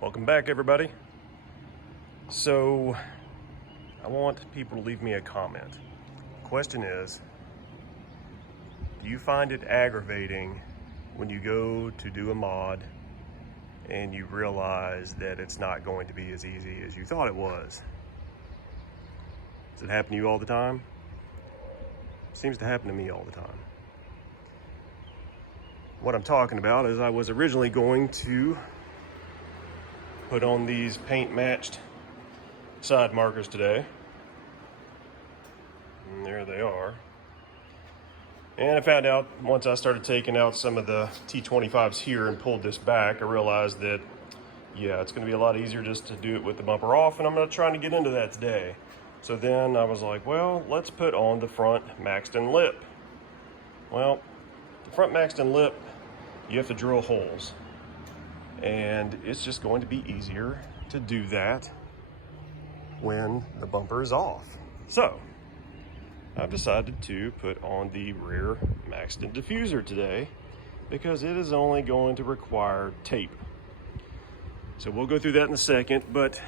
Welcome back, everybody. So I want people to leave me a comment. Question is, do you find it aggravating when you go to do a mod and you realize that it's not going to be as easy as you thought it was? Does it happen to you all the time? It seems to happen to me all the time. What I'm talking about is I was originally going to put on these paint matched side markers today. And there they are. And I found out once I started taking out some of the T25s here and pulled this back, I realized that, yeah, it's gonna be a lot easier just to do it with the bumper off, and I'm not trying to get into that today. So then I was like, well, let's put on the front Maxton lip. Well, the front Maxton lip, you have to drill holes. And it's just going to be easier to do that when the bumper is off. So I've decided to put on the rear Maxton diffuser today because it is only going to require tape. So we'll go through that in a second, but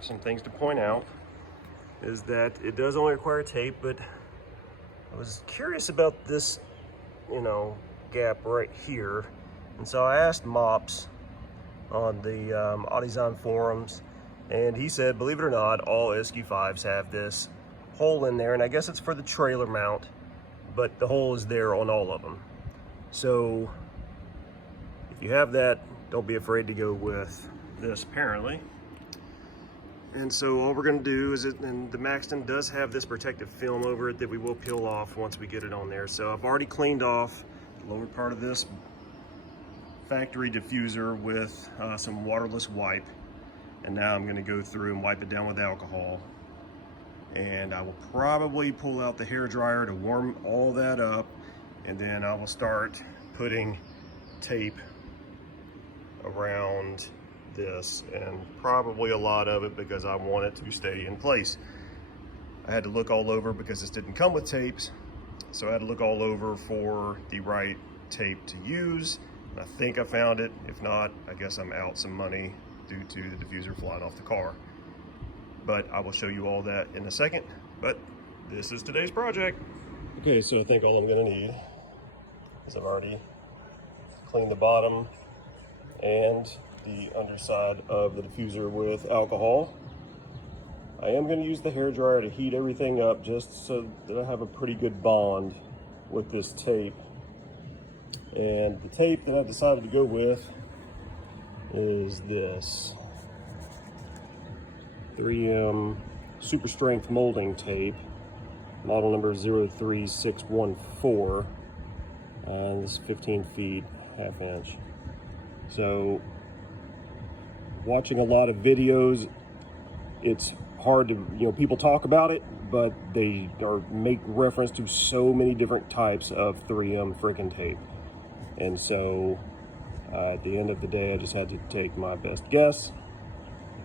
some things to point out is that it does only require tape, but I was curious about this, gap right here. And so I asked Mops on the Audi Design forums, and he said, believe it or not, all SQ5s have this hole in there, and I guess it's for the trailer mount, but the hole is there on all of them. So if you have that, don't be afraid to go with this, apparently. And so all we're going to do is, and the Maxton does have this protective film over it that we will peel off once we get it on there. So I've already cleaned off the lower part of this factory diffuser with some waterless wipe, and now I'm going to go through and wipe it down with alcohol, and I will probably pull out the hair dryer to warm all that up, and then I will start putting tape around this, and probably a lot of it because I want it to stay in place. I had to look all over because this didn't come with tapes, so I had to look all over for the right tape to use. I think I found it. If not, I guess I'm out some money due to the diffuser flying off the car. But I will show you all that in a second. But this is today's project. Okay, so I think all I'm gonna need is I've already cleaned the bottom and the underside of the diffuser with alcohol. I am gonna use the hair dryer to heat everything up just so that I have a pretty good bond with this tape. And the tape that I decided to go with is this 3M super strength molding tape, model number 03614, and this is 15 feet, ½ inch. So watching a lot of videos, it's hard to, people talk about it, but they make reference to so many different types of 3M freaking tape. And so at the end of the day, I just had to take my best guess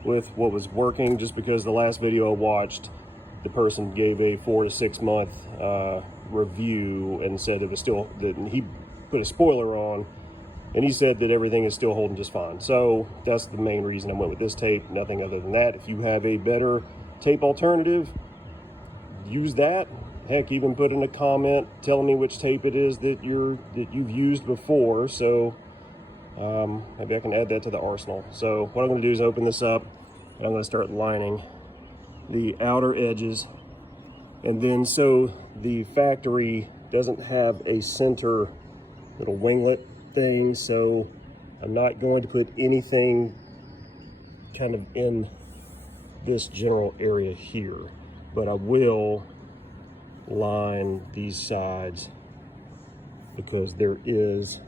with what was working, just because the last video I watched, the person gave a 4 to 6 month review and said it was still, that he put a spoiler on, and he said that everything is still holding just fine. So that's the main reason I went with this tape, nothing other than that. If you have a better tape alternative, use that. Heck, even put in a comment telling me which tape it is that you've used before, so maybe I can add that to the arsenal. So what I'm going to do is open this up, and I'm going to start lining the outer edges, and then so the factory doesn't have a center little winglet thing, so I'm not going to put anything kind of in this general area here, but I will line these sides because there is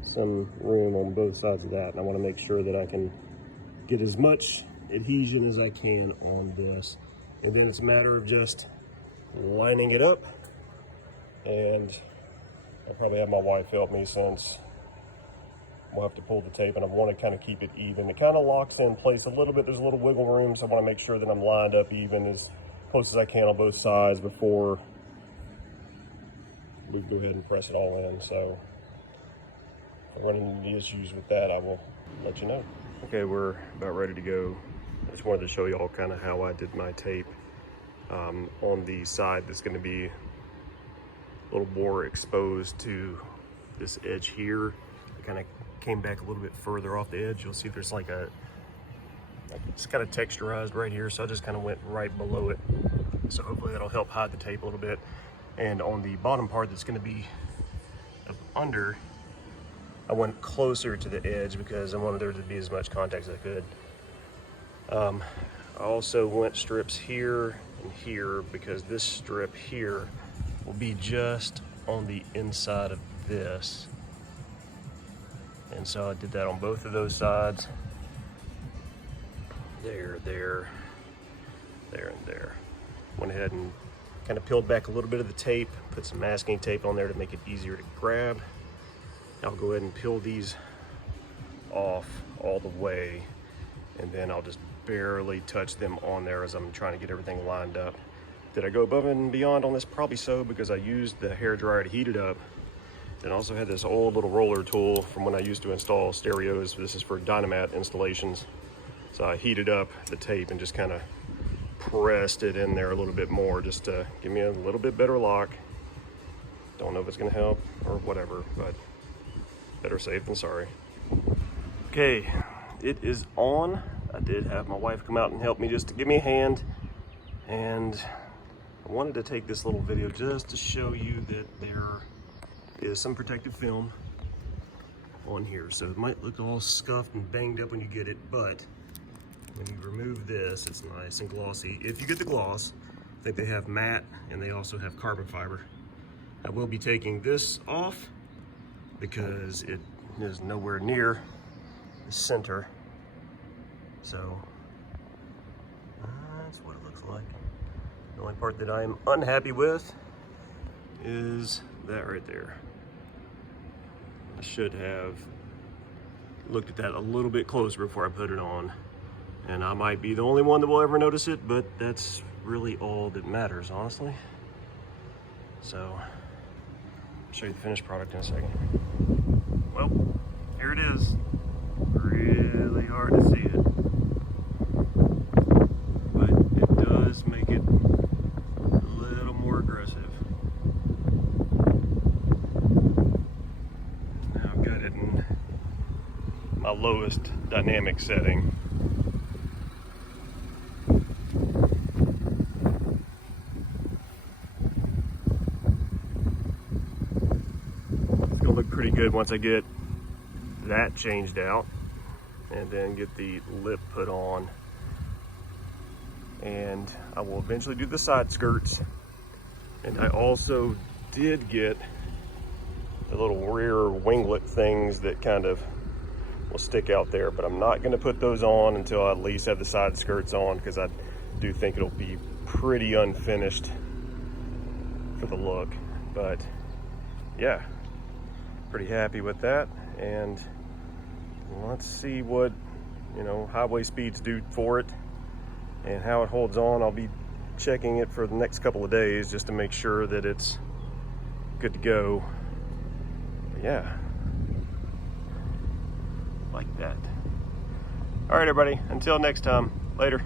some room on both sides of that, and I want to make sure that I can get as much adhesion as I can on this. And then it's a matter of just lining it up, and I'll probably have my wife help me since we'll have to pull the tape, and I want to kind of keep it even. It kind of locks in place a little bit. There's a little wiggle room, so I want to make sure that I'm lined up even as close as I can on both sides before we go ahead and press it all in. So I run into any issues with that, I will let you know. Okay, we're about ready to go. I just wanted to show you all kind of how I did my tape on the side that's going to be a little more exposed to this edge here. I kind of came back a little bit further off the edge. You'll see there's like it's kind of texturized right here, so I just kind of went right below it. So hopefully that'll help hide the tape a little bit. And on the bottom part that's going to be up under, I went closer to the edge because I wanted there to be as much contact as I could. I also went strips here and here because this strip here will be just on the inside of this. And so I did that on both of those sides. There, there, there, and there. Went ahead and kind of peeled back a little bit of the tape, put some masking tape on there to make it easier to grab. I'll go ahead and peel these off all the way, and then I'll just barely touch them on there as I'm trying to get everything lined up. Did I go above and beyond on this? Probably so, because I used the hair dryer to heat it up. And I also had this old little roller tool from when I used to install stereos. This is for Dynamat installations. So I heated up the tape and just kind of pressed it in there a little bit more just to give me a little bit better lock. Don't know if it's gonna help or whatever, but better safe than sorry. Okay, it is on. I did have my wife come out and help me just to give me a hand. And I wanted to take this little video just to show you that there is some protective film on here. So it might look all scuffed and banged up when you get it, but when you remove this, it's nice and glossy. If you get the gloss, I think they have matte and they also have carbon fiber. I will be taking this off because it is nowhere near the center. So that's what it looks like. The only part that I am unhappy with is that right there. I should have looked at that a little bit closer before I put it on. And I might be the only one that will ever notice it, but that's really all that matters, honestly. So, I'll show you the finished product in a second. Well, here it is. Really hard to see it. But it does make it a little more aggressive. Now I've got it in my lowest dynamic setting. Look pretty good once I get that changed out and then get the lip put on. And I will eventually do the side skirts. And I also did get the little rear winglet things that kind of will stick out there, but I'm not going to put those on until I at least have the side skirts on, because I do think it'll be pretty unfinished for the look. But yeah, pretty happy with that. And let's see what, you know, highway speeds do for it and how it holds on. I'll be checking it for the next couple of days just to make sure that it's good to go. But yeah, like that. All right, everybody, until next time, later.